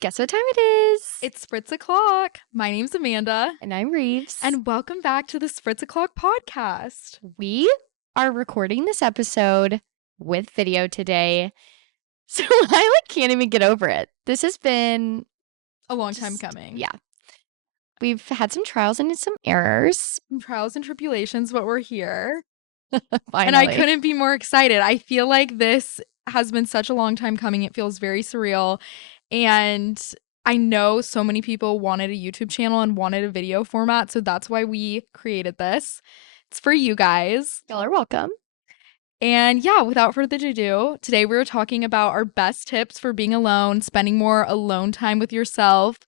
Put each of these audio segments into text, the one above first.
Guess what time it is? It's Spritz o'clock. My name's Amanda. And I'm Rives. And welcome back to the Spritz o'clock podcast. We are recording this episode with video today. So I can't even get over it. This has been a long time coming. Yeah. We've had some trials and some errors. Some trials and tribulations, but we're here. Finally. And I couldn't be more excited. I feel like this has been such a long time coming. It feels very surreal. And I know so many people wanted a YouTube channel and wanted a video format, so that's why we created this. It's for you guys. Y'all are welcome. And yeah, without further ado, today we're talking about our best tips for being alone, spending more alone time with yourself,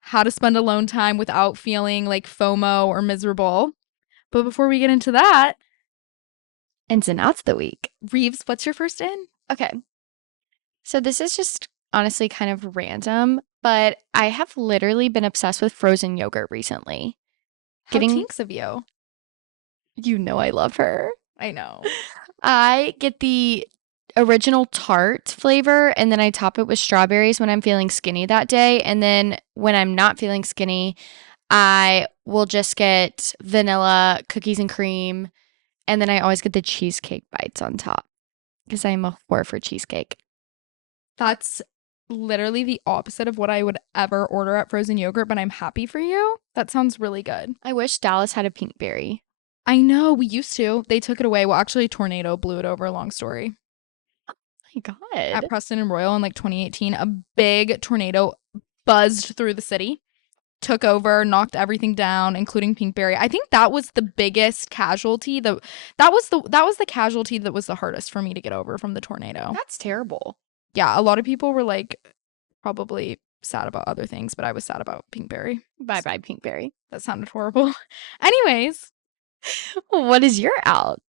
how to spend alone time without feeling like FOMO or miserable. But before we get into that, ins and outs of the week. Rives, what's your first in? Okay. So this is just honestly kind of random, but I have literally been obsessed with frozen yogurt recently. How tinks of you. You know I love her. I know. I get the original tart flavor, and then I top it with strawberries when I'm feeling skinny that day. And then when I'm not feeling skinny, I will just get vanilla, cookies and cream, and then I always get the cheesecake bites on top because I'm a whore for cheesecake. That's literally the opposite of what I would ever order at frozen yogurt, but I'm happy for you. That sounds really good. I wish Dallas had a pink berry. I know, we used to. They took it away. Well, actually, a tornado blew it over. Long story. Oh my God. At Preston and Royal in 2018, a big tornado buzzed through the city, took over, knocked everything down, including pinkberry. I think that was the biggest casualty. That was the casualty that was the hardest for me to get over from the tornado. That's terrible. Yeah, a lot of people were probably sad about other things, but I was sad about pinkberry. Bye-bye, pinkberry. That sounded horrible. Anyways. What is your out?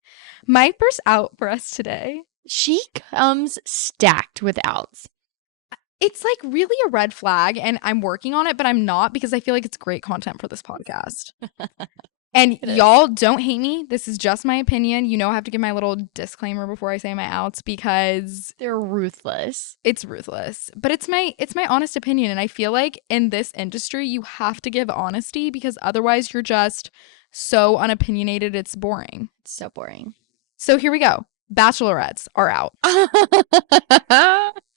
My first out for us today. She comes stacked with outs. It's really a red flag, and I'm working on it, but I'm not because I feel like it's great content for this podcast. And y'all don't hate me. This is just my opinion. You know, I have to give my little disclaimer before I say my outs because they're ruthless. It's ruthless, but it's my honest opinion. And I feel like in this industry, you have to give honesty because otherwise you're just so unopinionated. It's boring. It's so boring. So here we go. Bachelorettes are out.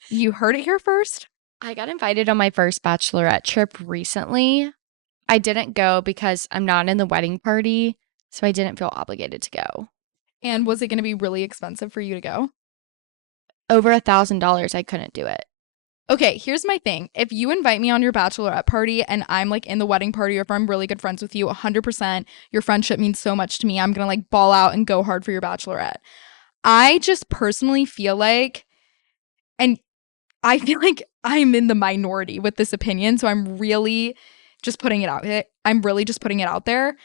You heard it here first. I got invited on my first bachelorette trip recently. I didn't go because I'm not in the wedding party, so I didn't feel obligated to go. And was it going to be really expensive for you to go? Over $1,000. I couldn't do it. Okay, here's my thing. If you invite me on your bachelorette party and I'm in the wedding party, or if I'm really good friends with you, 100%, your friendship means so much to me. I'm going to ball out and go hard for your bachelorette. I just personally feel like, and I feel like I'm in the minority with this opinion, so I'm really just putting it out. I'm really just putting it out there.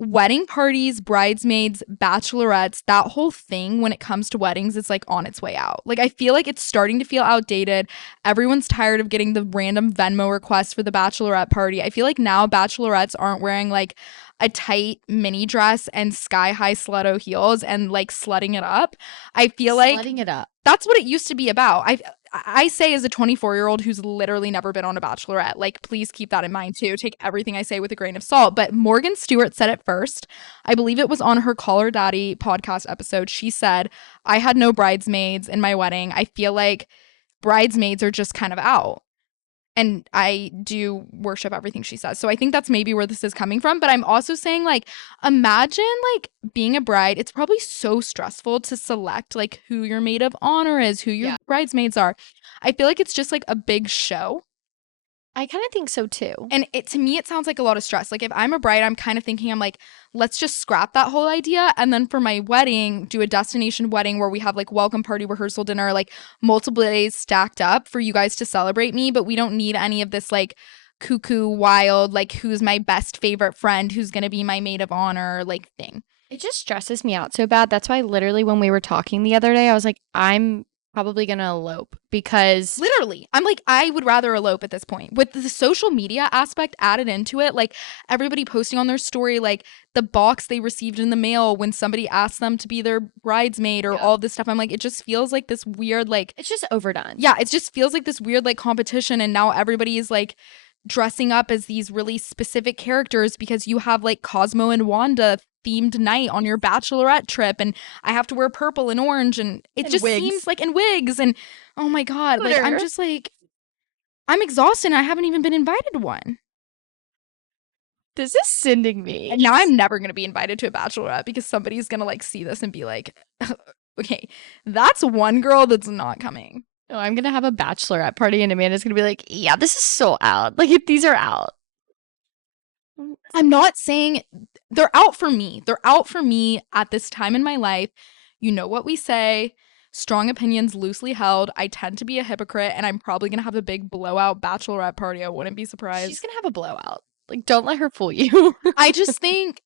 Wedding parties, bridesmaids, bachelorettes, that whole thing when it comes to weddings, it's on its way out. I feel like it's starting to feel outdated. Everyone's tired of getting the random Venmo requests for the bachelorette party. I feel like now bachelorettes aren't wearing a tight mini dress and sky-high stiletto heels and slutting it up. I feel slutting it up. That's what it used to be about. I say as a 24-year-old who's literally never been on a bachelorette, please keep that in mind too. Take everything I say with a grain of salt. But Morgan Stewart said it first. I believe it was on her Call Her Daddy podcast episode. She said, I had no bridesmaids in my wedding. I feel like bridesmaids are just kind of out. And I do worship everything she says. So I think that's maybe where this is coming from. But I'm also saying, imagine, being a bride. It's probably so stressful to select, who your maid of honor is, who your bridesmaids are. I feel like it's just, a big show. I kind of think so, too. And to me, it sounds like a lot of stress. If I'm a bride, I'm kind of thinking, let's just scrap that whole idea. And then for my wedding, do a destination wedding where we have, welcome party, rehearsal dinner, multiple days stacked up for you guys to celebrate me. But we don't need any of this, cuckoo wild, who's my best favorite friend, who's going to be my maid of honor, thing. It just stresses me out so bad. That's why literally when we were talking the other day, I was like, I'm probably gonna elope because Literally. I'm like, I would rather elope at this point. With the social media aspect added into it, like everybody posting on their story, like the box they received in the mail when somebody asked them to be their bridesmaid or yeah, all this stuff. I'm like, it just feels like this weird, like, it's just overdone. yeah, it just feels like this weird, like, competition. And now everybody is like dressing up as these really specific characters because you have like Cosmo and Wanda themed night on your bachelorette trip, and I have to wear purple and orange, and it And just wigs. seems like, in wigs, and oh my god, like I'm Scooter. just like, I'm exhausted and I haven't even been invited to one. This is sending me. And now I'm never going to be invited to a bachelorette because somebody's going to like see this and be like, okay, that's one girl that's not coming. Oh, I'm gonna have a bachelorette party and Amanda's gonna be like, yeah, this is so out. Like these are out. I'm not saying they're out for me. They're out for me at this time in my life. You know what we say, strong opinions loosely held. I tend to be a hypocrite, and I'm probably going to have a big blowout bachelorette party. I wouldn't be surprised. She's gonna have a blowout. Like, don't let her fool you. I just think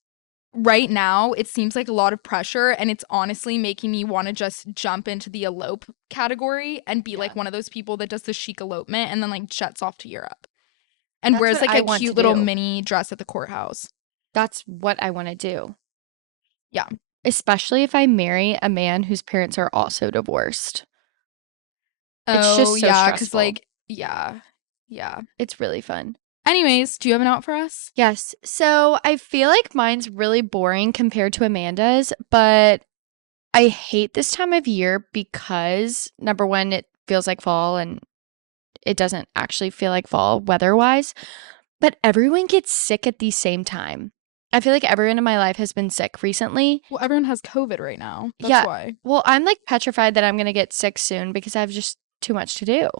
right now it seems like a lot of pressure, and it's honestly making me want to just jump into the elope category and be like one of those people that does the chic elopement and then like jets off to Europe and That's wears what like I a want cute to little do. mini dress at the courthouse. That's what I want to do. Yeah. Especially if I marry a man whose parents are also divorced. It's Oh, just so yeah, because stressful. like, yeah. It's really fun. Anyways, do you have an out for us? Yes. So I feel like mine's really boring compared to Amanda's, but I hate this time of year because number one, it feels like fall and it doesn't actually feel like fall weather-wise, but everyone gets sick at the same time. I feel like everyone in my life has been sick recently. Well, everyone has COVID right now. That's Yeah. why. Well, I'm like petrified that I'm gonna get sick soon because I have just too much to do.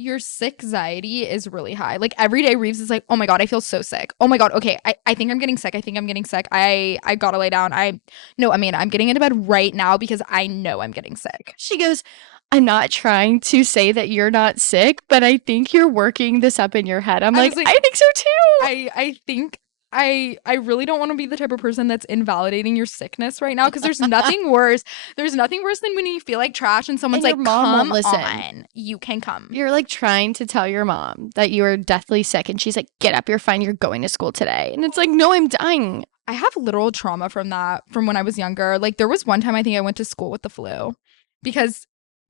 Your sick anxiety is really high. Like every day Reeves is like, oh my God, I feel so sick. Oh my God, okay, I think I'm getting sick. I think I'm getting sick. I gotta lay down. No, Amanda, I'm getting into bed right now because I know I'm getting sick. She goes, I'm not trying to say that you're not sick, but I think you're working this up in your head. I'm I like, was like, I think so too. I think I really don't want to be the type of person that's invalidating your sickness right now because there's nothing worse. There's nothing worse than when you feel like trash and someone's And your like, mom won't come listen. on, you can come. You're like trying to tell your mom that you are deathly sick, and she's like, get up, you're fine, you're going to school today. And it's like, no, I'm dying. I have literal trauma from that from when I was younger. Like there was one time I think I went to school with the flu because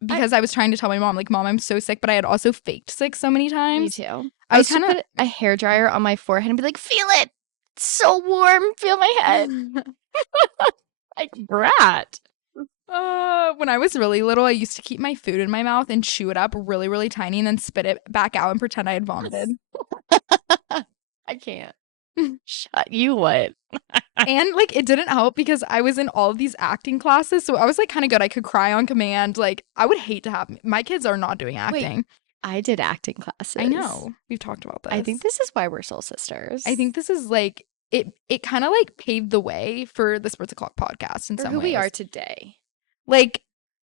I was trying to tell my mom, like, Mom, I'm so sick, but I had also faked sick so many Me times. too. I was used to kind put a hairdryer on my forehead and be like, feel it. It's so warm. Feel my head. of Like, brat. when I was really little, I used to keep my food in my mouth and chew it up really, really tiny and then spit it back out and pretend I had vomited. I can't. Shut you what? And like it didn't help because I was in all of these acting classes, so I was like kind of good. I could cry on command. Like I would hate to have my kids are not doing acting. I did acting classes. I know. We've talked about this. I think this is why we're soul sisters. I think this is like it kind of like paved the way for the Spritz O'Clock podcast in for some who ways. we are today. Like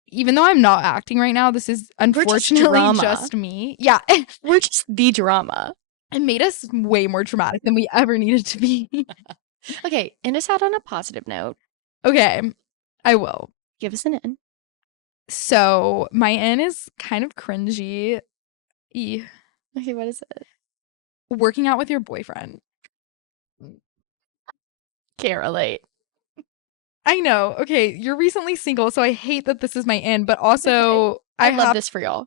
even though I'm not acting right now, this is unfortunately just me. Yeah. We're just the drama. It made us way more dramatic than we ever needed to be. Okay, end us out on a positive note. Okay, I will. Give us an in. So my in is kind of cringy. Okay, what is it? Working out with your boyfriend. Can't relate. I know. Okay, you're recently single, so I hate that this is my in, but also okay. I love this for y'all.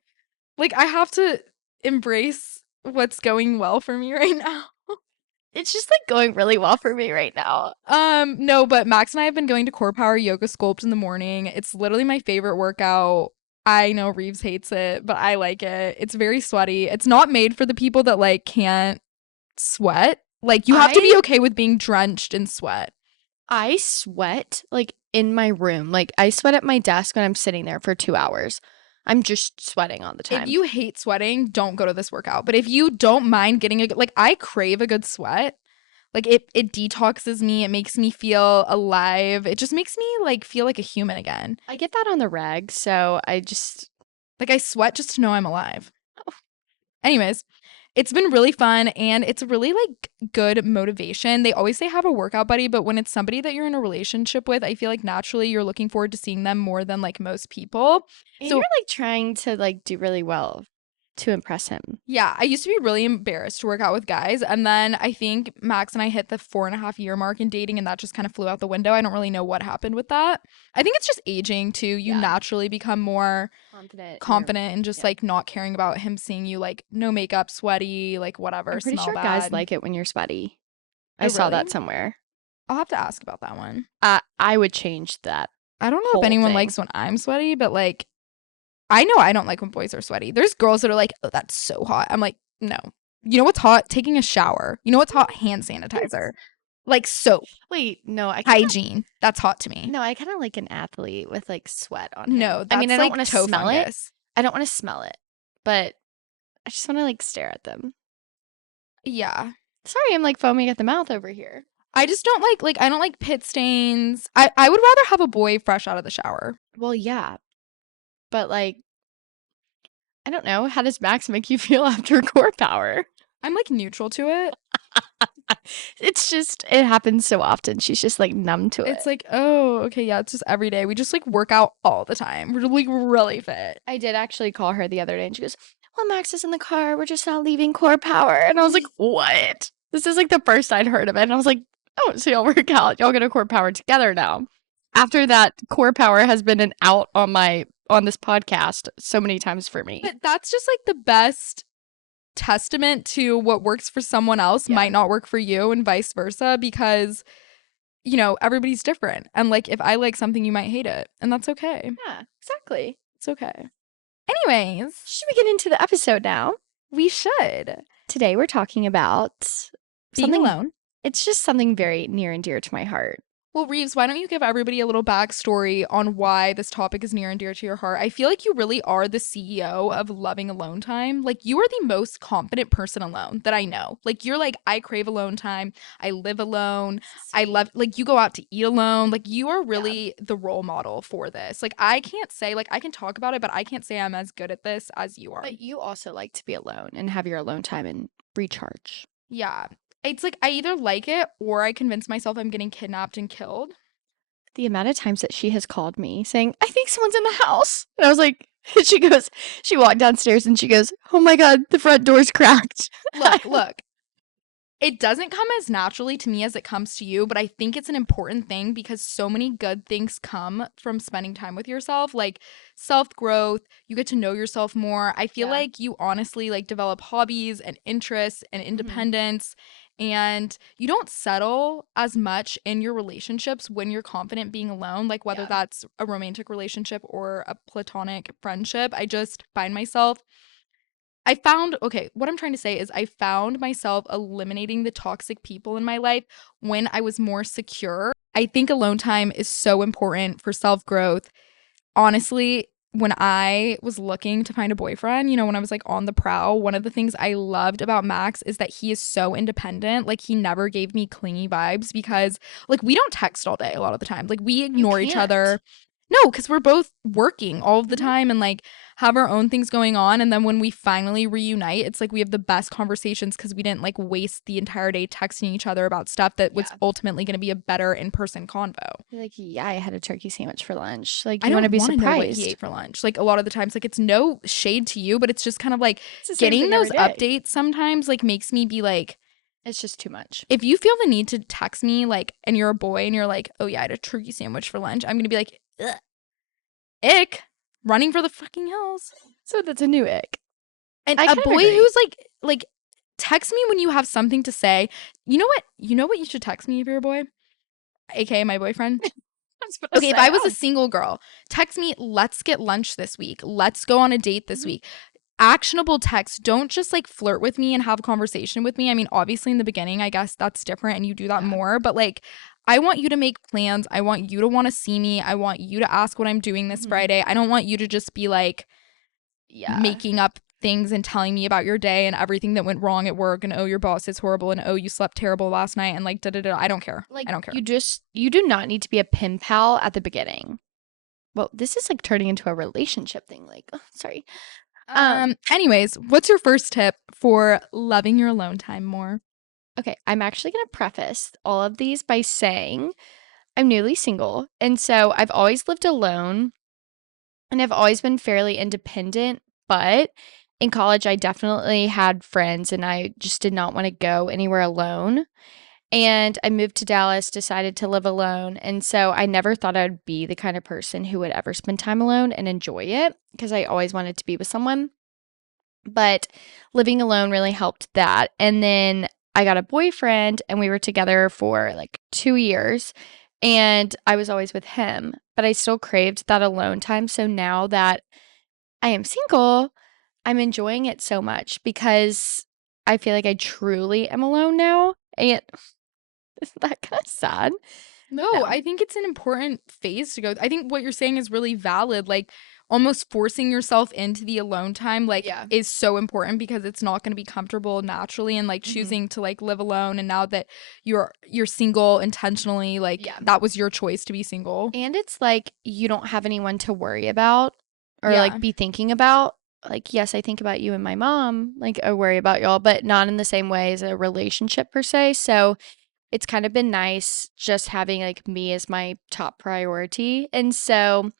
Like I have to embrace what's going well for me right now. It's just like going really well for me right now. No, but Max and I have been going to Core Power Yoga Sculpt in the morning. It's literally my favorite workout. I know Reeves hates it, but I like it. It's very sweaty. It's not made for the people that like can't sweat. Like you have to be okay with being drenched in sweat. I sweat like in my room. Like I sweat at my desk when I'm sitting there for 2 hours. I'm just sweating all the time. If you hate sweating, don't go to this workout. But if you don't mind getting a good, like I crave a good sweat. Like it detoxes me. It makes me feel alive. It just makes me like feel like a human again. I get that on the reg, so I just like I sweat just to know I'm alive. Anyways, It's been really fun and it's really like good motivation. They always say have a workout buddy, but when it's somebody that you're in a relationship with, I feel like naturally you're looking forward to seeing them more than like most people. And you're So like trying to like do really well to impress him. yeah, I used to be really embarrassed to work out with guys. And then I think Max and I hit the 4.5 year mark in dating, and that just kind of flew out the window. I don't really know what happened with that. I think it's just aging too. You Yeah. naturally become more Confident. confident and just Yeah. like not caring about him seeing you like no makeup, sweaty, like whatever, I'm pretty smell sure guys bad. like it when you're sweaty. I Oh, saw really? that somewhere. I'll have to ask about that one. I would change that I don't know if whole anyone thing. likes when I'm sweaty, but like I know I don't like when boys are sweaty. There's girls that are like, "Oh, that's so hot." I'm like, "No." You know what's hot? Taking a shower. You know what's hot? Hand sanitizer. Like soap, Wait, no, hygiene. That's hot to me. I kind of like an athlete with like sweat on him. No, I mean, that's I don't like want to toe smell it. fungus. I don't want to smell it, but I just want to like stare at them. Yeah. Sorry, I'm like foaming at the mouth over here. I just don't like I don't like pit stains. I would rather have a boy fresh out of the shower. Well, yeah, but like, I don't know. How does Max make you feel after core power? I'm like neutral to it. It's just, it happens so often. She's just like numb to it. It's like, oh, okay, yeah, it's just every day. We just like work out all the time. We're like really fit. I did actually call her the other day and she goes, well, Max is in the car. We're just not leaving core power. And I was like, what? This is like the first I'd heard of it. And I was like, oh, so y'all work out. Y'all get a core power together now. After that, core power has been an out on this podcast so many times for me. But that's just like the best testament to what works for someone else Yeah. might not work for you and vice versa because everybody's different. And like if I like something, you might hate it. And that's okay. Yeah, exactly. It's okay. Anyways, Should we get into the episode now? we should. Today we're talking about Being something alone. It's just something very near and dear to my heart. Well, Reeves, why don't you give everybody a little backstory on why this topic is near and dear to your heart? I feel like you really are the CEO of loving alone time. Like, you are the most confident person alone that I know. Like, you're like, I crave alone time. I live alone. I love, like, you go out to eat alone. Like, you are really the role model for this. Like, I can't say, like, I can talk about it, but I can't say I'm as good at this as you are. But you also like to be alone and have your alone time and recharge. Yeah. It's like I either like it or I convince myself I'm getting kidnapped and killed. The amount of times that she has called me saying, I think someone's in the house. And I was like, she walked downstairs and she goes, oh my God, the front door's cracked. Look. It doesn't come as naturally to me as it comes to you, but I think it's an important thing because so many good things come from spending time with yourself, like self-growth, you get to know yourself more. I feel like you honestly like develop hobbies and interests and independence, and you don't settle as much in your relationships when you're confident being alone, like whether that's a romantic relationship or a platonic friendship. I just find myself what I'm trying to say is I found myself eliminating the toxic people in my life when I was more secure. I think alone time is so important for self-growth. Honestly, when I was looking to find a boyfriend, when I was like on the prowl, one of the things I loved about Max is that he is so independent. Like he never gave me clingy vibes because like we don't text all day a lot of the time. Like we ignore each other. No, because we're both working all of the time and like have our own things going on. And then when we finally reunite, it's like we have the best conversations because we didn't like waste the entire day texting each other about stuff that was ultimately going to be a better in-person convo. You're like, yeah, I had a turkey sandwich for lunch. Like, I you want to don't be want to know what he surprised. ate for lunch. Like a lot of the times, like it's no shade to you, but it's just kind of like It's the same getting thing those every day. updates sometimes like makes me be like, It's just too much. if you feel the need to text me like, and you're a boy and you're like, oh yeah, I had a turkey sandwich for lunch, I'm going to be like, ugh. Ick, running for the fucking hills. So that's a new ick. And I a kind of boy agree. who's like text me when you have something to say. You know what? You know what you should text me if you're a boy? AKA my boyfriend. Okay, if I was a single girl, text me, let's get lunch this week. Let's go on a date this week. Actionable text. Don't just like flirt with me and have a conversation with me. I mean, obviously in the beginning, I guess that's different and you do that more, but like I want you to make plans. I want you to want to see me. I want you to ask what I'm doing this Friday. I don't want you to just be like making up things and telling me about your day and everything that went wrong at work and oh your boss is horrible and oh you slept terrible last night and like da da da. I don't care. Like I don't care. You do not need to be a pen pal at the beginning. Well, this is like turning into a relationship thing. Like, oh, sorry. Um, Anyways, what's your first tip for loving your alone time more? okay, I'm actually going to preface all of these by saying I'm newly single. And so I've always lived alone and I've always been fairly independent. But in college, I definitely had friends and I just did not want to go anywhere alone. And I moved to Dallas, decided to live alone. And so I never thought I'd be the kind of person who would ever spend time alone and enjoy it because I always wanted to be with someone. But living alone really helped that. And then I got a boyfriend and we were together for like 2 years and I was always with him, but I still craved that alone time. So now that I am single, I'm enjoying it so much because I feel like I truly am alone now. And isn't that kind of sad? No, No. I think it's an important phase to go. I think what you're saying is really valid. Like almost forcing yourself into the alone time Yeah. is so important because it's not going to be comfortable naturally and like Hmm. choosing to like live alone and now that you're single intentionally like Yeah. that was your choice to be single. And it's like you don't have anyone to worry about or Yeah. like be thinking about. Like, yes, I think about you and my mom. Like, I worry about y'all, but not in the same way as a relationship per se. So it's kind of been nice just having like me as my top priority. And so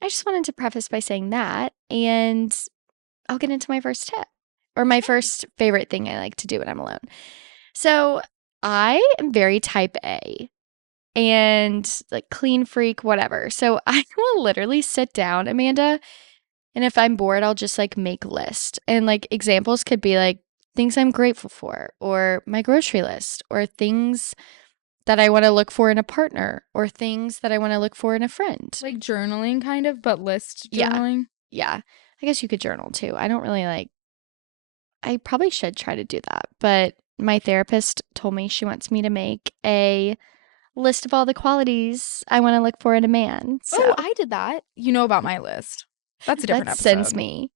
I just wanted to preface by saying that. And I'll get into my first tip or my Okay. first favorite thing I like to do when I'm alone. So I am very type A and like clean freak, whatever. So I will literally sit down, Amanda, and if I'm bored, I'll just like make list. And like examples could be like things I'm grateful for, or my grocery list, or things that I want to look for in a partner, or things that I want to look for in a friend. Like journaling kind of, but list Yeah. journaling. Yeah. I guess you could journal too. I don't really like, I probably should try to do that. But my therapist told me she wants me to make a list of all the qualities I want to look for in a man. Oh, So I did that. You know about my list. That's a that different sends episode. me.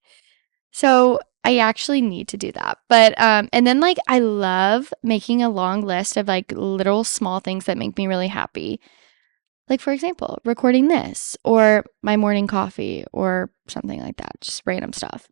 So I actually need to do that. But and then like I love making a long list of like little small things that make me really happy. Like for example, recording this or my morning coffee or something like that. Just random stuff.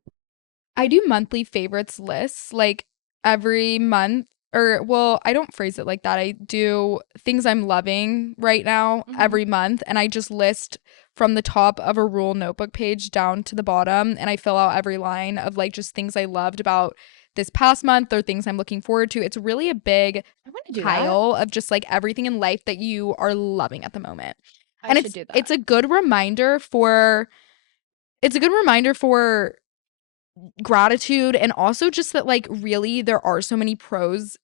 I do monthly favorites lists like every month or well, I don't phrase it like that. I do things I'm loving right now Hmm. every month and I just list from the top of a rule notebook page down to the bottom and I fill out every line of like just things I loved about this past month or things I'm looking forward to. It's really a big I want to do that. pile of just like everything in life that you are loving at the moment. I And should it's do it's that. a good reminder for it's a good reminder for gratitude and also just that like really there are so many pros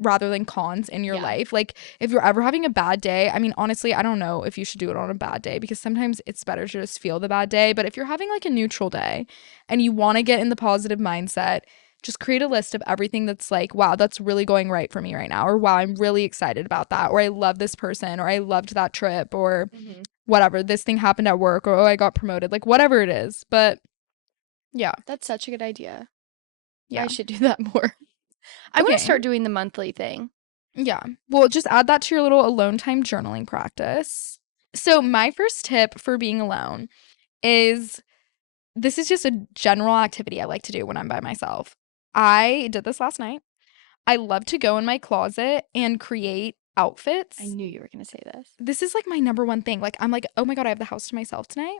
rather than cons in your Yeah. life. Like if you're ever having a bad day, I mean honestly, I don't know if you should do it on a bad day because sometimes it's better to just feel the bad day, but if you're having like a neutral day and you want to get in the positive mindset, just create a list of everything that's like, wow, that's really going right for me right now, or wow, I'm really excited about that, or I love this person, or I loved that trip, or Hmm. whatever, this thing happened at work, or oh, I got promoted, like whatever it is. But yeah, That's such a good idea. I yeah. should do that more. I want to Okay. start doing the monthly thing. Yeah. Well, just add that to your little alone time journaling practice. So, my first tip for being alone is this is just a general activity I like to do when I'm by myself. I did this last night. I love to go in my closet and create I outfits. knew you were going to say this. This is like my number one thing. Like, I'm like, oh my God, I have the house to myself tonight.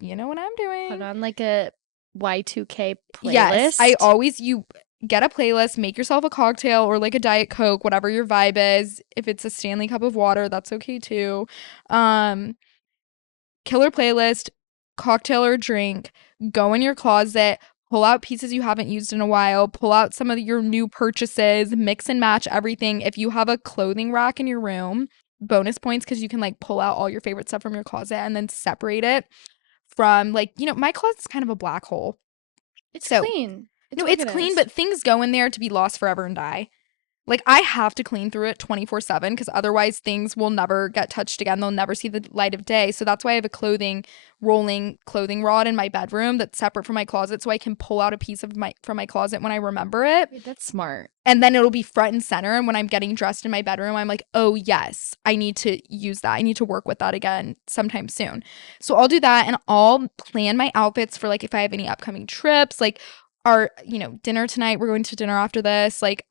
You know what I'm Put doing. on like a Y2K Yes, I playlist. always you get a playlist, make yourself a cocktail or like a diet coke, whatever your vibe is. If it's a Stanley cup of water, that's okay too. Um Killer playlist, cocktail or drink, go in your closet, pull out pieces you haven't used in a while, pull out some of your new purchases, mix and match everything. If you have a clothing rack in your room, bonus points because you can like pull out all your favorite stuff from your closet and then separate it from like, my closet's kind of a black hole. It's So clean. It's no, it's clean, organized. but things go in there to be lost forever and die. Like, I have to clean through it 24/7 because otherwise things will never get touched again. They'll never see the light of day. So that's why I have a rolling clothing rod in my bedroom that's separate from my closet so I can pull out a piece of my from my closet when I remember it. Wait, that's smart. And then it'll be front and center. And when I'm getting dressed in my bedroom, I'm like, oh, yes, I need to use that. I need to work with that again sometime soon. So I'll do that and I'll plan my outfits for like if I have any upcoming trips, like our, dinner tonight. We're going to dinner after this. Like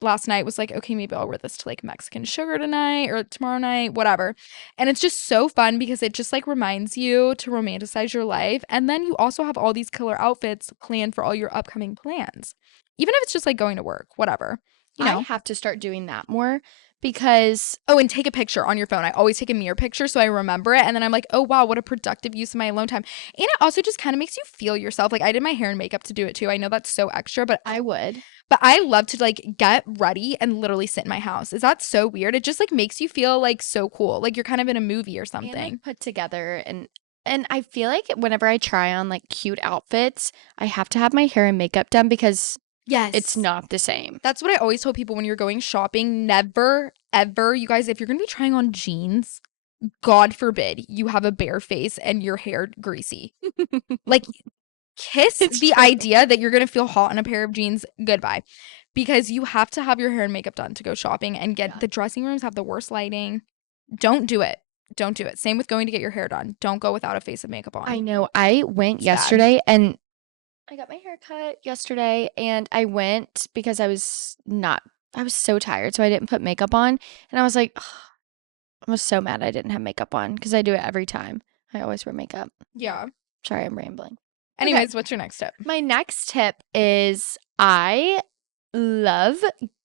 last night was like, okay, maybe I'll wear this to like Mexican sugar tonight or tomorrow night, whatever. And it's just so fun because it just like reminds you to romanticize your life. And then you also have all these killer outfits planned for all your upcoming plans. Even if it's just like going to work, whatever, I have to start doing that more because Oh, and take a picture on your phone. I always take a mirror picture so I remember it. And then I'm like, oh, wow, what a productive use of my alone time. And it also just kind of makes you feel yourself. Like I did my hair and makeup to do it too. I know that's so extra, but I would. I love to like get ready and literally sit in my house. Is that so weird? It just like makes you feel like so cool. Like you're kind of in a movie or something. And like put together and I feel like whenever I try on like cute outfits, I have to have my hair and makeup done because Yes. it's not the same. That's what I always tell people when you're going shopping. Never, ever, you guys, if you're going to be trying on jeans, God forbid you have a bare face and your hair greasy. Like, kiss It's the true. idea that you're going to feel hot in a pair of jeans. Goodbye. Because you have to have your hair and makeup done to go shopping and get the dressing rooms have the worst lighting. Don't do it. Don't do it. Same with going to get your hair done. Don't go without a face of makeup on. I know. I went It's bad. yesterday and I got my hair cut yesterday and I went because I was so tired, so I didn't put makeup on. And I was like, ugh, I was so mad I didn't have makeup on because I do it every time. I always wear makeup. Yeah. Sorry, I'm rambling. Anyways, Okay. what's your next tip? My next tip is I love,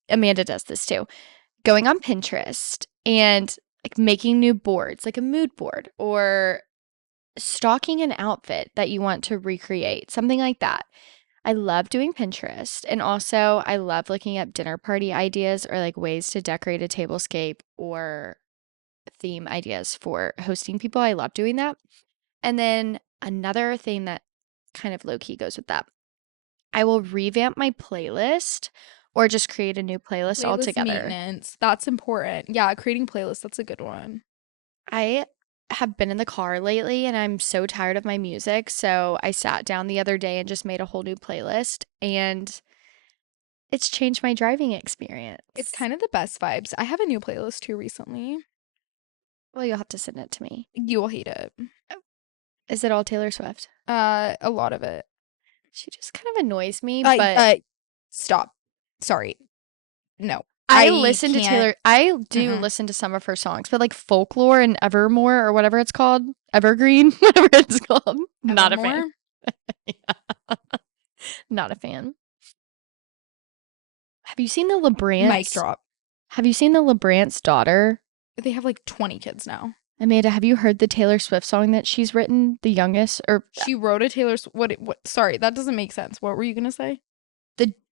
Amanda does this too, going on Pinterest and like making new boards, like a mood board or stalking an outfit that you want to recreate, something like that. I love doing Pinterest. And also, I love looking up dinner party ideas or like ways to decorate a tablescape or theme ideas for hosting people. I love doing that. And then another thing that kind of low key goes with that, I will revamp my playlist or just create a new playlist altogether. Maintenance. That's important. Yeah, creating playlists. That's a good one. I have been in the car lately and I'm so tired of my music. So I sat down the other day and just made a whole new playlist and it's changed my driving experience. It's kind of the best vibes. I have a new playlist too recently. Well, you'll have to send it to me. You will hate it. Is it all Taylor Swift? A lot of it. She just kind of annoys me, but stop. Sorry. No. I listen to Taylor. I do listen to some of her songs, but like Folklore and Evermore or whatever it's called, Evergreen, whatever it's called. Not a fan. Yeah. Not a fan. Have you seen the LeBrants? Mic drop. Have you seen the LeBrants' daughter? They have like 20 kids now. Amanda, have you heard the Taylor Swift song that she's written, the youngest? Or she wrote a Taylor Swift. What? Sorry, that doesn't make sense. What were you gonna say?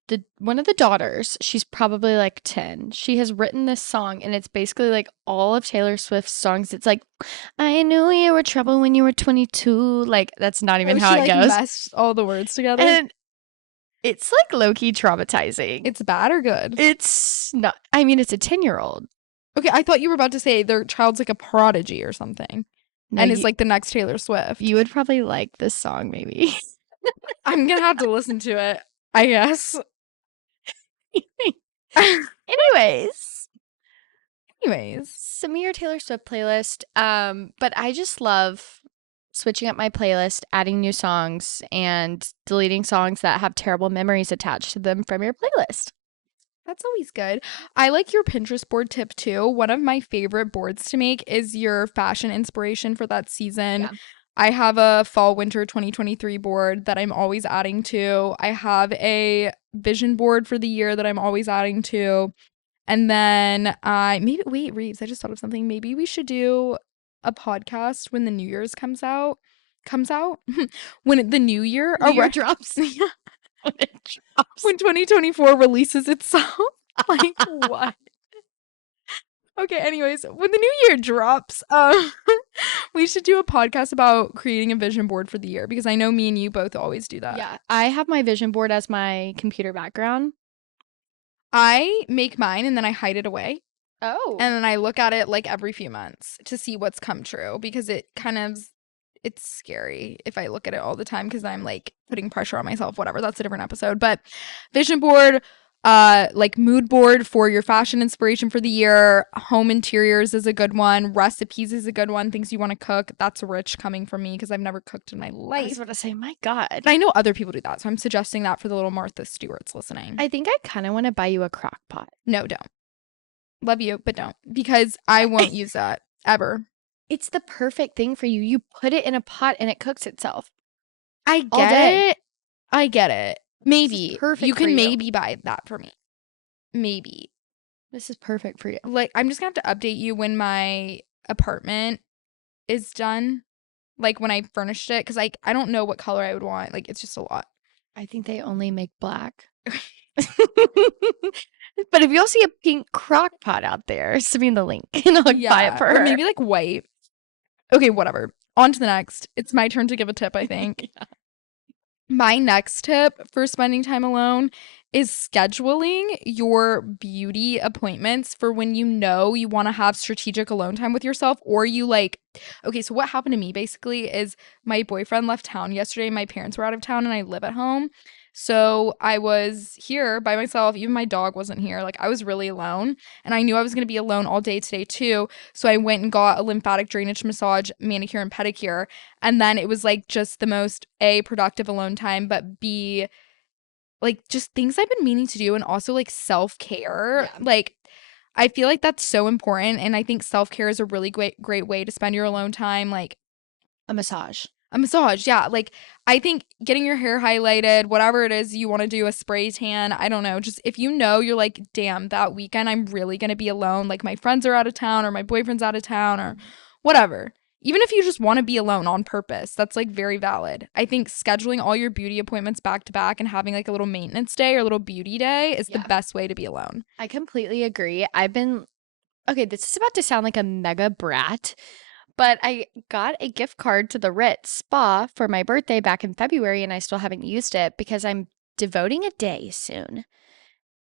The one of the daughters, she's probably like 10. She has written this song and it's basically like all of Taylor Swift's songs. It's like, I knew you were trouble when you were 22. Like that's not even how it goes. Messed all the words together. And it's like low-key traumatizing. It's bad or good? It's not. I mean, it's a 10-year-old. Okay, I thought you were about to say their child's like a prodigy or something. No, and it's like the next Taylor Swift. You would probably like this song, maybe. I'm gonna have to listen to it, I guess. Anyways, send me your Taylor Swift playlist. But I just love switching up my playlist, adding new songs, and deleting songs that have terrible memories attached to them from your playlist. That's always good. I like your Pinterest board tip too. One of my favorite boards to make is your fashion inspiration for that season. Yeah. I have a fall winter 2023 board that I'm always adding to. I have a vision board for the year that I'm always adding to. And then Reeves, I just thought of something. Maybe we should do a podcast when the New Year's comes out. When the New Year drops. Yeah. When 2024 releases itself. Like what? Okay, anyways, when the new year drops, we should do a podcast about creating a vision board for the year because I know me and you both always do that. Yeah, I have my vision board as my computer background. I make mine and then I hide it away. Oh. And then I look at it like every few months to see what's come true because it's scary if I look at it all the time because I'm like putting pressure on myself, whatever. That's a different episode. But vision board, like mood board for your fashion inspiration for the year. Home interiors is a good one. Recipes is a good one. Things you want to cook. That's rich coming from me because I've never cooked in my I was life. about to say, my God. But I know other people do that. So I'm suggesting that for the little Martha Stewarts listening. I think I kind of want to buy you a crock pot. No, don't. Love you, but don't. Because I won't use that ever. It's the perfect thing for you. You put it in a pot and it cooks itself. I All get day. it. I get it. Maybe. perfect You for can you. maybe buy that for me. Maybe. This is perfect for you. Like, I'm just gonna have to update you when my apartment is done. Like, when I furnished it. Because, like, I don't know what color I would want. Like, it's just a lot. I think they only make black. But if you'll see a pink crock pot out there, send me the link and I'll buy it for or her. maybe, like, white. Okay, whatever. On to the next. It's my turn to give a tip, I think. Yeah. My next tip for spending time alone is scheduling your beauty appointments for when you know you want to have strategic alone time with yourself, or you like, okay, so what happened to me basically is my boyfriend left town yesterday. My parents were out of town and I live at home. So I was here by myself. Even my dog wasn't here. Like, I was really alone and I knew I was going to be alone all day today too. So I went and got a lymphatic drainage massage, manicure and pedicure. And then it was like just the most A, productive alone time, but B, like just things I've been meaning to do and also like self-care. Yeah. Like I feel like that's so important. And I think self-care is a really great way to spend your alone time. Like A massage. a massage, yeah. Like I think getting your hair highlighted, whatever it is you want to do, a spray tan, I don't know. Just if you know you're like, damn, that weekend I'm really gonna be alone. Like my friends are out of town or my boyfriend's out of town or whatever. Even if you just want to be alone on purpose, that's like very valid. I think scheduling all your beauty appointments back to back and having like a little maintenance day or a little beauty day is the Yeah. best way to be alone. I completely agree. Okay, this is about to sound like a mega brat, but I got a gift card to the Ritz spa for my birthday back in February and I still haven't used it because I'm devoting a day soon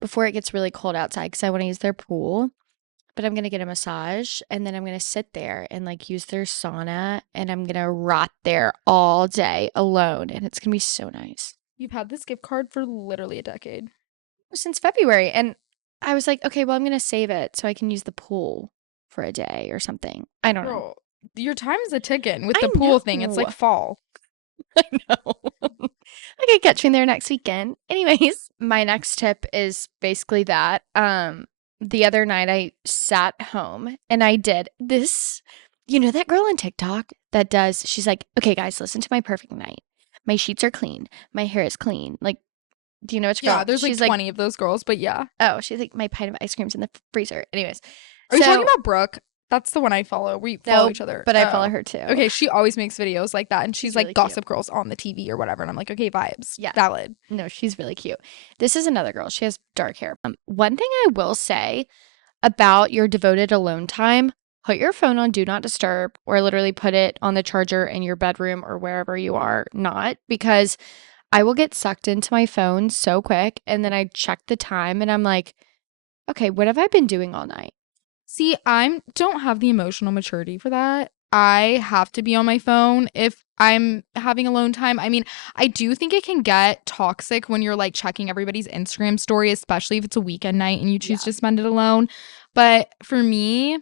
before it gets really cold outside because I want to use their pool. But I'm going to get a massage and then I'm going to sit there and like use their sauna and I'm going to rot there all day alone and it's going to be so nice. You've had this gift card for literally a decade. Since February. And I was like, okay, well, I'm going to save it so I can use the pool for a day or something. I don't know. Girl, your time is a ticking with I the pool thing. It's like know. fall. I know. I could catch me there next weekend. Anyways, my next tip is basically that. The other night I sat home and I did this. You know that girl on TikTok that does, she's like, okay, guys, listen to my perfect night. My sheets are clean. My hair is clean. Like, do you know which girl? Yeah, there's like She's 20 of those girls, but yeah. oh, she's like, my pint of ice cream's in the freezer. Anyways, Are you talking about Brooke? That's the one I follow. We follow no, each other. but I Oh. follow her too. Okay, she always makes videos like that, and she's like really cute. Gossip Girls on the TV or whatever. And I'm like, okay, vibes. Yeah. Valid. No, she's really cute. This is another girl. She has dark hair. One thing I will say about your devoted alone time, put your phone on do not disturb or literally put it on the charger in your bedroom or wherever you are not, because I will get sucked into my phone so quick and then I check the time and I'm like, okay, what have I been doing all night? See, I don't have the emotional maturity for that. I have to be on my phone if I'm having alone time. I mean, I do think it can get toxic when you're like checking everybody's Instagram story, especially if it's a weekend night and you choose to spend it alone. But for me,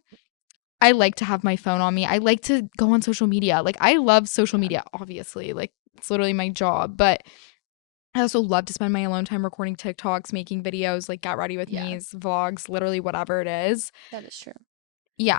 I like to have my phone on me. I like to go on social media. Like, I love social media, obviously. Like, it's literally my job. But I also love to spend my alone time recording TikToks, making videos, like Get Ready With Me's, vlogs, literally whatever it is. That is true. Yeah.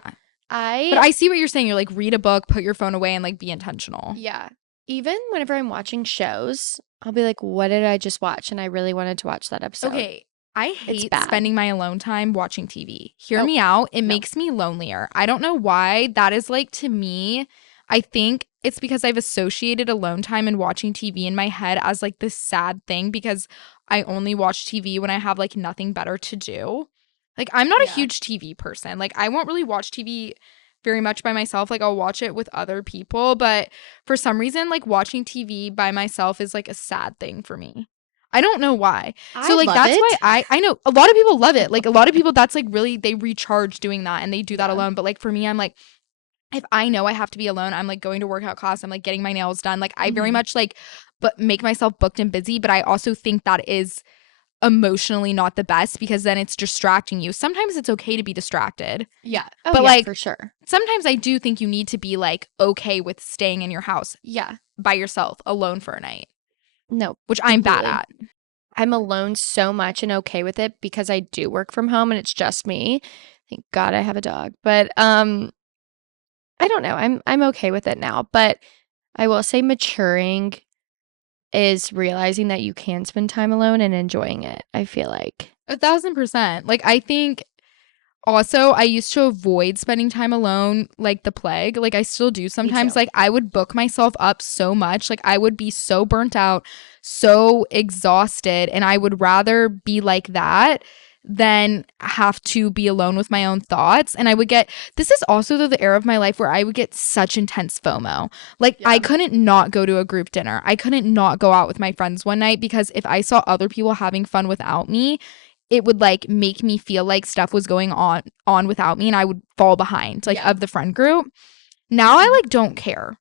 But I see what you're saying. You're like, read a book, put your phone away, and like be intentional. Yeah. Even whenever I'm watching shows, I'll be like, what did I just watch? And I really wanted to watch that episode. Okay. I hate bad. spending my alone time watching TV. Hear Oh, me out. It no. makes me lonelier. I don't know why. That is like, to me, I think it's because I've associated alone time and watching TV in my head as like this sad thing because I only watch TV when I have like nothing better to do. Like, I'm not a huge TV person. Like, I won't really watch TV very much by myself. Like, I'll watch it with other people. But for some reason, like, watching TV by myself is like a sad thing for me. I don't know why. So I like love that's why it. I know a lot of people love it. Like a lot of people that's like really they recharge doing that and they do that Yeah. alone. But like for me, I'm like if I know I have to be alone, I'm like going to workout class, I'm like getting my nails done. Like I very Mhm. much like but make myself booked and busy, but I also think that is emotionally not the best because then it's distracting you. Sometimes it's okay to be distracted. Yeah. Oh, But yeah, like for sure. sometimes I do think you need to be like okay with staying in your house Yeah. by yourself alone for a night, No, which I'm bad completely. at. I'm alone so much and okay with it because I do work from home and it's just me. Thank God I have a dog. But I don't know. I'm okay with it now, but I will say maturing is realizing that you can spend time alone and enjoying it, I feel like. 1,000%. Like I think also, I used to avoid spending time alone like the plague. Like I still do Me sometimes. too. Like I would book myself up so much. Like I would be so burnt out, so exhausted, and I would rather be like that than have to be alone with my own thoughts. And I would get this is also the era of my life where I would get such intense FOMO. Like I Yeah. couldn't not go to a group dinner. I couldn't not go out with my friends one night because if I saw other people having fun without me, it would like make me feel like stuff was going on without me and I would fall behind like Yeah. of the friend group. Now I Mhm. like don't care.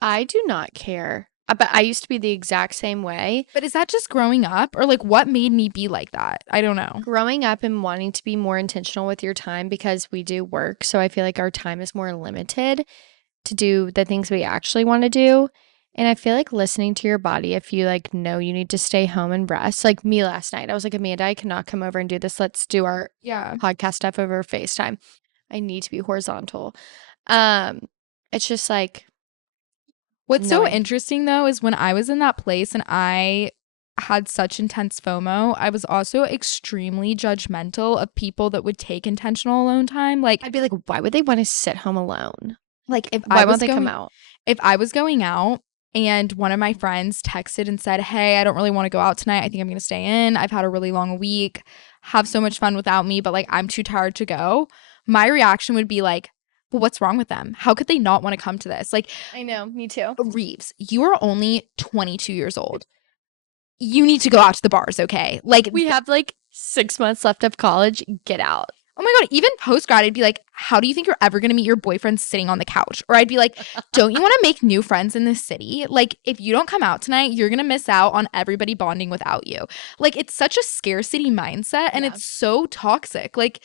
I do not care. But I used to be the exact same way. But is that just growing up or like what made me be like that? I don't know. Growing up and wanting to be more intentional with your time because we do work. So I feel like our time is more limited to do the things we actually want to do. And I feel like listening to your body, if you like know you need to stay home and rest, like me last night, I was like, Amanda, I cannot come over and do this. Let's do our Yeah. podcast stuff over FaceTime. I need to be horizontal. Um, it's just like What's so knowing. interesting though is when I was in that place and I had such intense FOMO, I was also extremely judgmental of people that would take intentional alone time. I'd be like, why would they want to sit home alone? Like Why won't they come out? if I was going out and one of my friends texted and said, "Hey, I don't really want to go out tonight. I think I'm going to stay in. I've had a really long week. Have so much fun without me, but like I'm too tired to go." My reaction would be like, "Well, what's wrong with them? How could they not want to come to this?" Like, I know, me too. Reeves, you are only 22 years old. You need to go out to the bars, okay? Like We have like 6 months left of college. Get out. oh my God, even post grad, I'd be like, how do you think you're ever going to meet your boyfriend sitting on the couch? Or I'd be like, don't you want to make new friends in this city? Like, if you don't come out tonight, you're going to miss out on everybody bonding without you. Like, it's such a scarcity mindset and Yeah. it's so toxic. Like,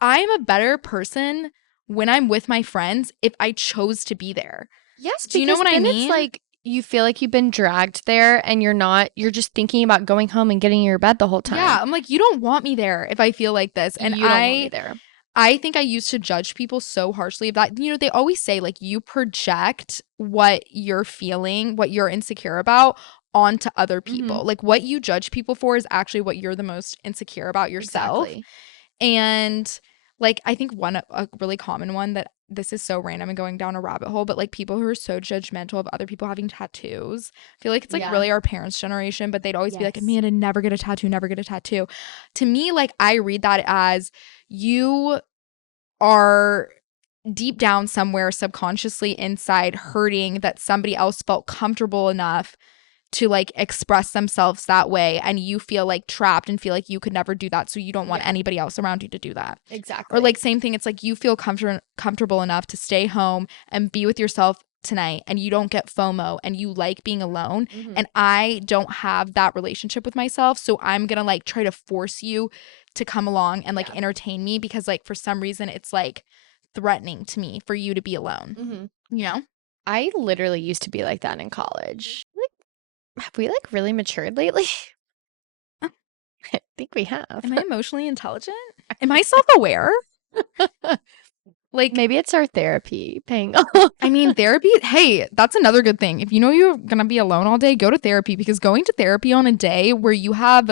I'm a better person when I'm with my friends if I chose to be there. Yes, Do you know because what I then it's mean? like you feel like you've been dragged there and you're just thinking about going home and getting in your bed the whole Yeah, time. I'm like, you don't want me there if I feel like this. And You don't want me there. I think I used to judge people so harshly of that. You know, they always say like you project what you're feeling, what you're insecure about onto other Mm-hmm. people. Like what you judge people for is actually what you're the most insecure about yourself. Exactly. And like I think one a really common one that this is so random and going down a rabbit hole, but like people who are so judgmental of other people having tattoos. I feel like it's like Yeah. really our parents' generation, but they'd always be like, Yes. Amanda, never get a tattoo, never get a tattoo. To me, like I read that as you are deep down somewhere subconsciously inside hurting that somebody else felt comfortable enough to like express themselves that way and you feel like trapped and feel like you could never do that so you don't want Yeah. anybody else around you to do that. Or Exactly. like same thing, it's like you feel comfortable enough to stay home and be with yourself tonight and you don't get FOMO and you like being alone Mm-hmm. and I don't have that relationship with myself, so I'm going to like try to force you to come along and like Yeah. entertain me because like for some reason it's like threatening to me for you to be alone, Mm-hmm. you know? I literally used to be like that in college. Like, have we like really matured lately? I think we have. Am I emotionally intelligent? Am I self-aware? Like Maybe it's our therapy paying off. I mean, therapy, hey, that's another good thing. If you know you're going to be alone all day, go to therapy because going to therapy on a day where you have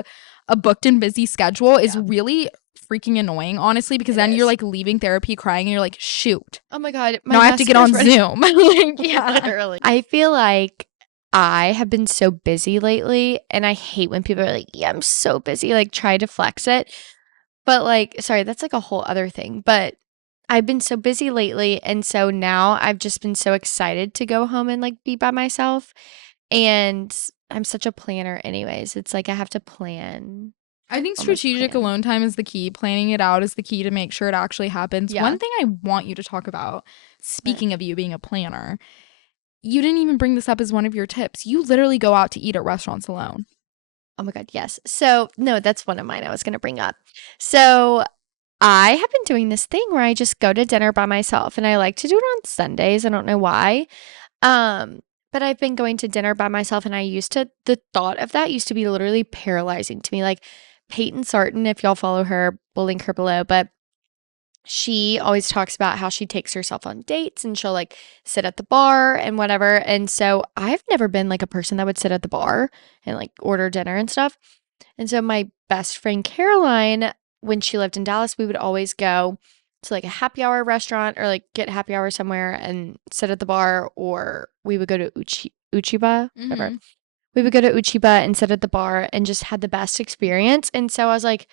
a booked and busy schedule is Yeah. really freaking annoying, honestly, because It then you're is. like leaving therapy crying and you're like, shoot, Oh my God, now my I have to get mascara is on ready. Zoom. Like, yeah. Literally. I feel like I have been so busy lately, and I hate when people are like, yeah, I'm so busy, like try to flex it. But like, sorry, that's like a whole other thing. But I've been so busy lately, and so now I've just been so excited to go home and like be by myself. And I'm such a planner anyways. It's like I have to plan, I think almost strategic plan. alone time is the key. Planning it out is the key to make sure it actually happens. Yeah. One thing I want you to talk about, But speaking of you being a planner, you didn't even bring this up as one of your tips. You literally go out to eat at restaurants alone. oh my God, yes. So, no, that's one of mine I was going to bring up. So, I have been doing this thing where I just go to dinner by myself and I like to do it on Sundays. I don't know why. Um, but I've been going to dinner by myself and the thought of that used to be literally paralyzing to me. Like Peyton Sarton, if y'all follow her, we'll link her below, but she always talks about how she takes herself on dates and she'll like sit at the bar and whatever. And so I've never been like a person that would sit at the bar and like order dinner and stuff. And so my best friend Caroline, when she lived in Dallas, we would always go to like a happy hour restaurant or like get happy hour somewhere and sit at the bar, or we would go to Uchiba, whatever. Mm-hmm. We would go to Uchiba and sit at the bar and just had the best experience. And so I was like,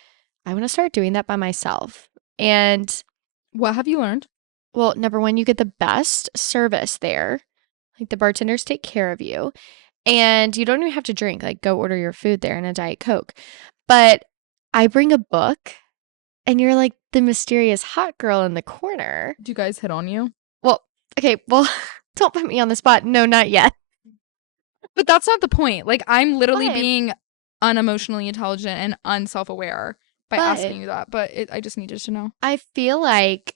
I want to start doing that by myself. And What have you learned? well, number one, you get the best service there. Like the bartenders take care of you. And you don't even have to drink, like go order your food there and a Diet Coke. But I bring a book and you're like the mysterious hot girl in the corner. Do you guys hit on you? Well, okay, well, don't put me on the spot. No, not yet. But that's not the point. Like, I'm literally But, being unemotionally intelligent and unself-aware by but asking you that. But I just needed to know. I feel like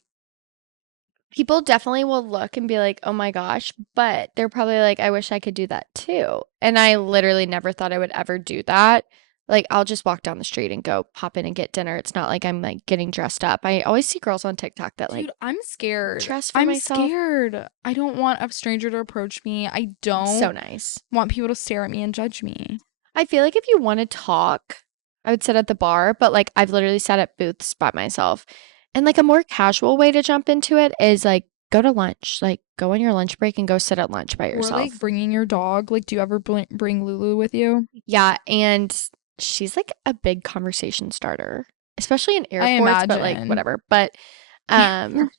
people definitely will look and be like, oh my gosh, but they're probably like, I wish I could do that too. And I literally never thought I would ever do that. Like, I'll just walk down the street and go pop in and get dinner. It's not like I'm like getting dressed up. I always see girls on TikTok that like Dude, I'm scared. dress for I'm myself. scared. I don't want a stranger to approach me. I So don't nice. want people to stare at me and judge me. I feel like if you want to talk, I would sit at the bar, but like I've literally sat at booths by myself. And like a more casual way to jump into it is like go to lunch, like go on your lunch break and go sit at lunch by Or like yourself. bringing your dog. Like, do you ever bring Lulu with you? Yeah, and she's like a big conversation starter, especially in I airports, but like imagine. whatever. But um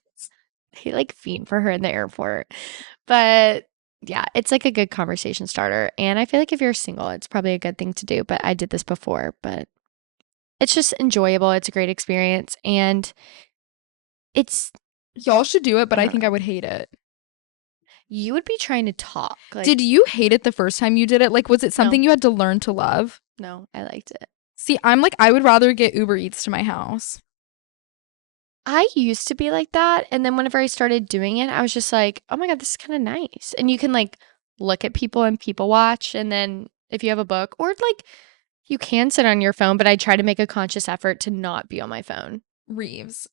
they like fiend for her in the airport. But yeah, it's like a good conversation starter. And I feel like if you're single, it's probably a good thing to do. But I did this before, but it's just enjoyable. It's a great experience. And it's, Y'all should do it, but I I don't think know. I would hate it. You would be trying to talk. Like, Did you hate it the first time you did it? Like, was it no, something you had to learn to love? no, I liked it. See, I'm like, I would rather get Uber Eats to my house. I used to be like that. And then whenever I started doing it, I was just like, oh my God, this is kind of nice. And you can like look at people and people watch. And then if you have a book, or like you can sit on your phone, but I try to make a conscious effort to not be on my phone. Reeves,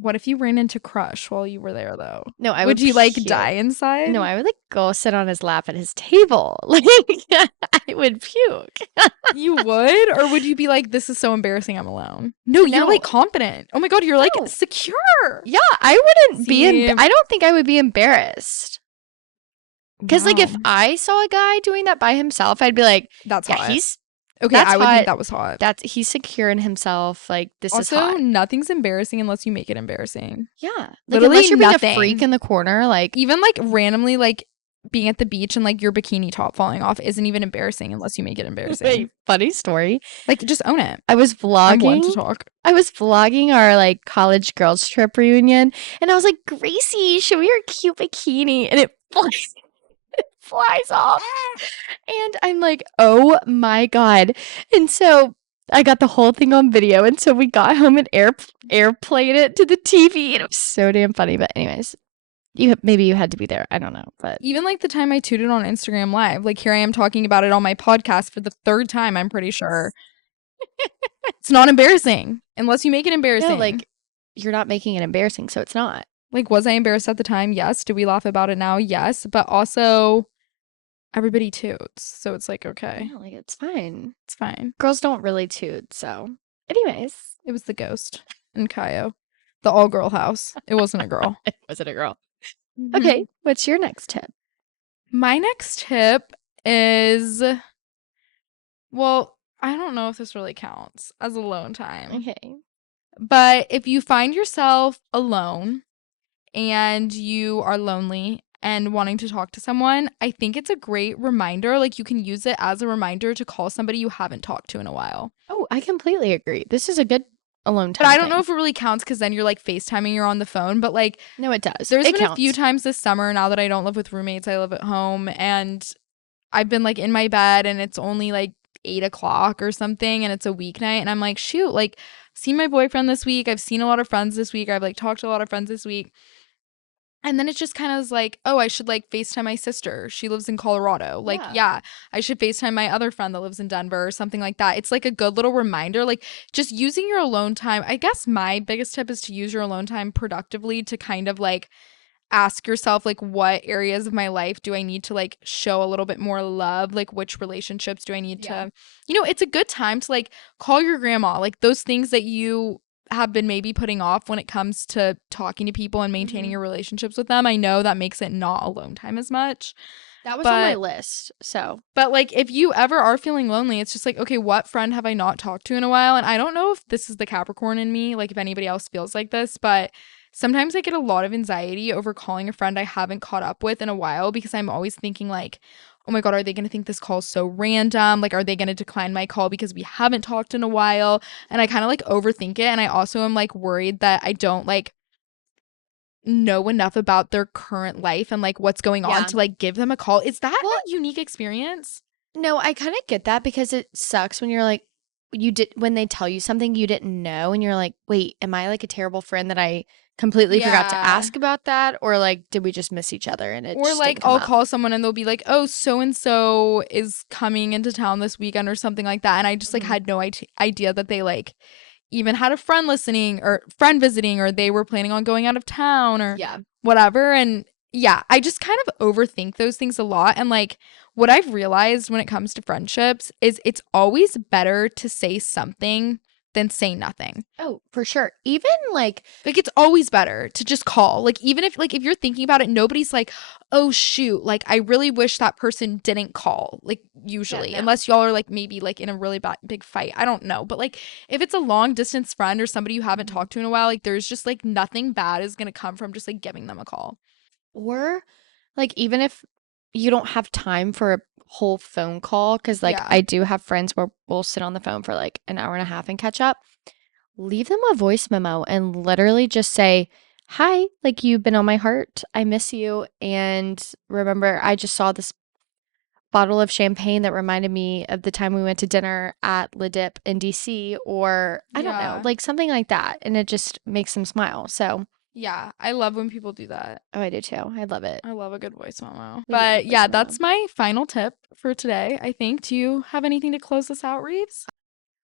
what if you ran into Crush while you were there, though? No, I Would would you like puke. die inside? No, I would like go sit on his lap at his table. Like I would puke. You would? Or would you be like, this is so embarrassing, I'm alone? No, you're No, like confident. Oh my God, you're like no. secure. Yeah, I wouldn't be See, I don't think I would be embarrassed. Because like if wow, I saw a guy doing that by himself, I'd be like, that's yeah, hot. he's Okay, that's I would think hot. that was hot. He's secure in himself. Like this is Also, hot. nothing's embarrassing unless you make it embarrassing. Yeah. Like Literally unless you're being a nothing. freak in the corner, like Even like randomly like being at the beach and like your bikini top falling off isn't even embarrassing unless you make it embarrassing. wait, funny story. Like just own it. I was I'm one to vlogging. talk. I was vlogging our like college girls trip reunion, and I was like, Gracie, show me your cute bikini, and it flies off. And I'm like, oh my God. And so I got the whole thing on video. And so we got home and airplayed it to the TV. And it was so damn funny. But anyways, maybe you had to be there. I don't know. But Even like the time I tooted on Instagram Live, like here I am talking about it on my podcast for the third time, I'm pretty sure. It's not embarrassing unless you make it embarrassing. no, like you're not making it embarrassing. So it's not. Like, was I embarrassed at the time? Yes. Do we laugh about it now? Yes. But also, everybody toots. So it's like, okay, No, like it's fine. it's fine. Girls don't really toot. So, anyways, It was the ghost in Kaio, the all girl house. It wasn't a girl. was it a girl? Mhm. Okay. What's your next tip? My next tip is, well, I don't know if this really counts as alone time. Okay. But if you find yourself alone and you are lonely and wanting to talk to someone, I think it's a great reminder. Like, you can use it as a reminder to call somebody you haven't talked to in a while. Oh, I completely agree. This is a good alone But time I don't know thing. if it really counts because then you're like FaceTiming, you're on the phone. But like, No, it does. there's It been a few counts. times this summer now that I don't live with roommates, I live at home, and I've been like in my bed and it's only like 8 o'clock or something and it's a weeknight. And I'm like, shoot, like, seen my boyfriend this week. I've seen a lot of friends this week. I've like talked to a lot of friends this week. And then it just kind of was like, oh, I should like FaceTime my sister. She lives in Colorado. Like, Yeah. yeah, I should FaceTime my other friend that lives in Denver or something like that. It's like a good little reminder. Like, just using your alone time. I guess my biggest tip is to use your alone time productively to kind of like ask yourself, like, what areas of my life do I need to like show a little bit more love? Like, which relationships do I need Yeah. to, it's a good time to like call your grandma, like those things that you have been maybe putting off when it comes to talking to people and maintaining Mhm. your relationships with them. I know that makes it not alone time as much, That was on my but list. So, like, if you ever are feeling lonely, it's just like, okay, what friend have I not talked to in a while? And I don't know if this is the Capricorn in me, like if anybody else feels like this, but sometimes I get a lot of anxiety over calling a friend I haven't caught up with in a while because I'm always thinking like, oh my God, are they going to think this call is so random? Like, are they going to decline my call because we haven't talked in a while? And I kind of like overthink it. And I also am like worried that I don't like know enough about their current life and like what's going on yeah. to like give them a call. Is that Well, a unique experience? no, I kind of get that because it sucks when you're like, when they tell you something you didn't know and you're like, wait, am I like a terrible friend that I completely forgot to Yeah. ask about that? Or like, did we just miss each other and it Or just like didn't come I'll up? call someone and they'll be like, "Oh, so and so is coming into town this weekend" or something like that, and I just like Mhm. had no idea that they like even had a friend listening or friend visiting or they were planning on going out of town or Yeah. whatever. And yeah, I just kind of overthink those things a lot. And like, what I've realized when it comes to friendships is it's always better to say something than say nothing. Oh, for sure. Even like, Like, it's always better to just call. Like, even if like if you're thinking about it, nobody's like, "Oh shoot, like I really wish that person didn't call." Like, yeah, usually, no. unless y'all are like maybe like in a really big fight. I don't know. But like if it's a long distance friend or somebody you haven't Mhm. talked to in a while, like there's just like nothing bad is going to come from just like giving them a call. Or like, even if you don't have time for a whole phone call, because like Yeah. I do have friends where we'll sit on the phone for like an hour and a half and catch up. Leave them a voice memo and literally just say, hi, like you've been on my heart. I miss you. And remember, I just saw this bottle of champagne that reminded me of the time we went to dinner at Le Dip in DC, or I don't know, Yeah. like something like that. And it just makes them smile. So, Yeah. I love when people do that. oh, I do too. I love it. I love a good voice memo. Leave it in a But voice yeah, memo. that's my final tip for today, I think. Do you have anything to close this out, Reeves?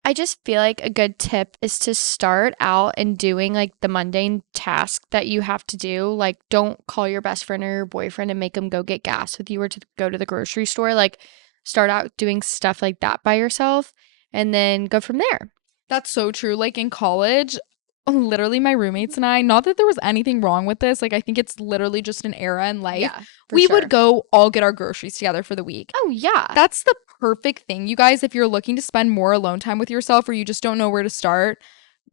I just feel like a good tip is to start out and doing like the mundane task that you have to do. Like, don't call your best friend or your boyfriend and make them go get gas with you or to go to the grocery store. Like, start out doing stuff like that by yourself and then go from there. That's so true. Like in college, literally my roommates and I, not that there was anything wrong with this, like I think it's literally just an era in life. Yeah, for We would sure. go all get our groceries together for the week. Oh, yeah. That's the perfect thing, you guys, if you're looking to spend more alone time with yourself or you just don't know where to start.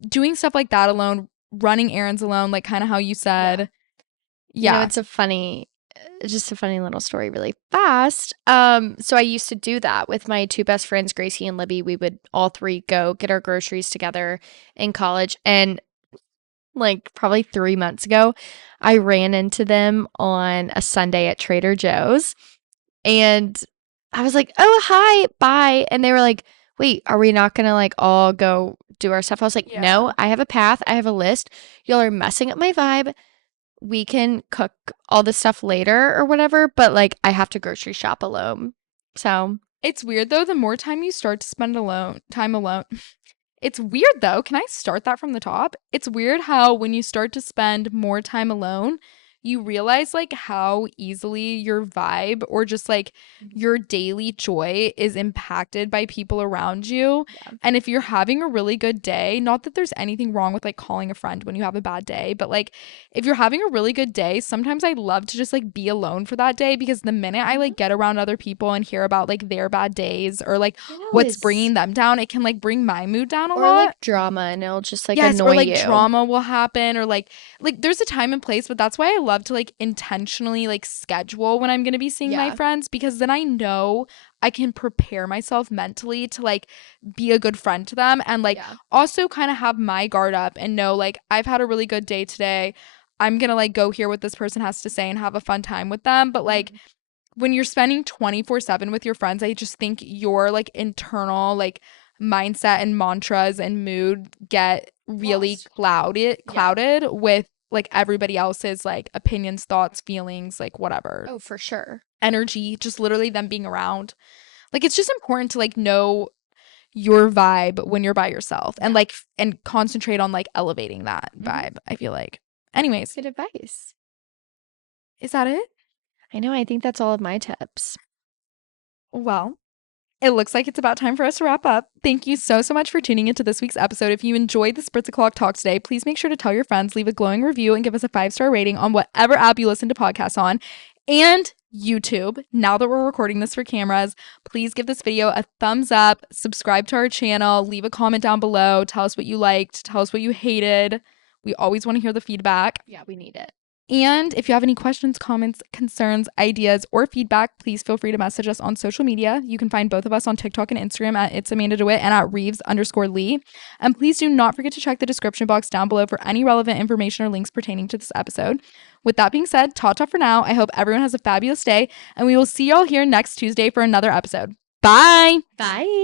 Doing stuff like that alone, running errands alone, like kind of how you Yeah. said. You know, Yeah. just a funny little story really fast. So I used to do that with my two best friends, Gracie and Libby. We would all three go get our groceries together in college. And like probably 3 months ago, I ran into them on a Sunday at Trader Joe's and I was like, oh, hi, bye. And they were like, wait, are we not gonna like all go do our stuff? I was like, Yeah. no, I have a path, I have a list. Y'all are messing up my vibe. We can cook all this stuff later or whatever, but like I have to grocery shop alone. So, It's weird though, the more time you start to spend time alone. It's weird though. Can I start that from the top? It's weird how when you start to spend more time alone, you realize like how easily your vibe or just like your daily joy is impacted by people around you. yeah. And if you're having a really good day, not that there's anything wrong with like calling a friend when you have a bad day, but like if you're having a really good day, sometimes I love to just like be alone for that day because the minute I Mhm. like get around other people and hear about like their bad days or like what's Yes. bringing them down, it can like bring my mood down a Or lot. like drama and it'll just like Yes, or annoy like you. drama will happen or like there's a time and place, but that's why I love to like intentionally like schedule when I'm going to be seeing my friends, because then I know I can prepare myself mentally to like be a good friend to them, and like also kind of have my guard up and know like I've had a really good day today. I'm going to like go hear what this person has to say and have a fun time with them. But like when you're spending 24/7 with your friends, I just think your like internal like mindset and mantras and mood get really clouded with like everybody else's like opinions, thoughts, feelings, like whatever. Oh, for sure. Energy, just literally them being around. Like it's just important to like know your vibe when you're by yourself and like and concentrate on like elevating that vibe, I feel like. Anyways, good advice. Is that it? I know. I think that's all of my tips. Well, it looks like it's about time for us to wrap up. Thank you so much for tuning into this week's episode. If you enjoyed the Spritz O'Clock talk today, please make sure to tell your friends, leave a glowing review, and give us a 5-star rating on whatever app you listen to podcasts on. And YouTube, now that we're recording this for cameras, please give this video a thumbs up, subscribe to our channel, leave a comment down below, tell us what you liked, tell us what you hated. We always want to hear the feedback. Yeah, we need it. And if you have any questions, comments, concerns, ideas, or feedback, please feel free to message us on social media. You can find both of us on TikTok and Instagram at It's Amanda DeWitt and at Rives_Lee. And please do not forget to check the description box down below for any relevant information or links pertaining to this episode. With that being said, ta-ta for now. I hope everyone has a fabulous day, and we will see y'all here next Tuesday for another episode. Bye! Bye!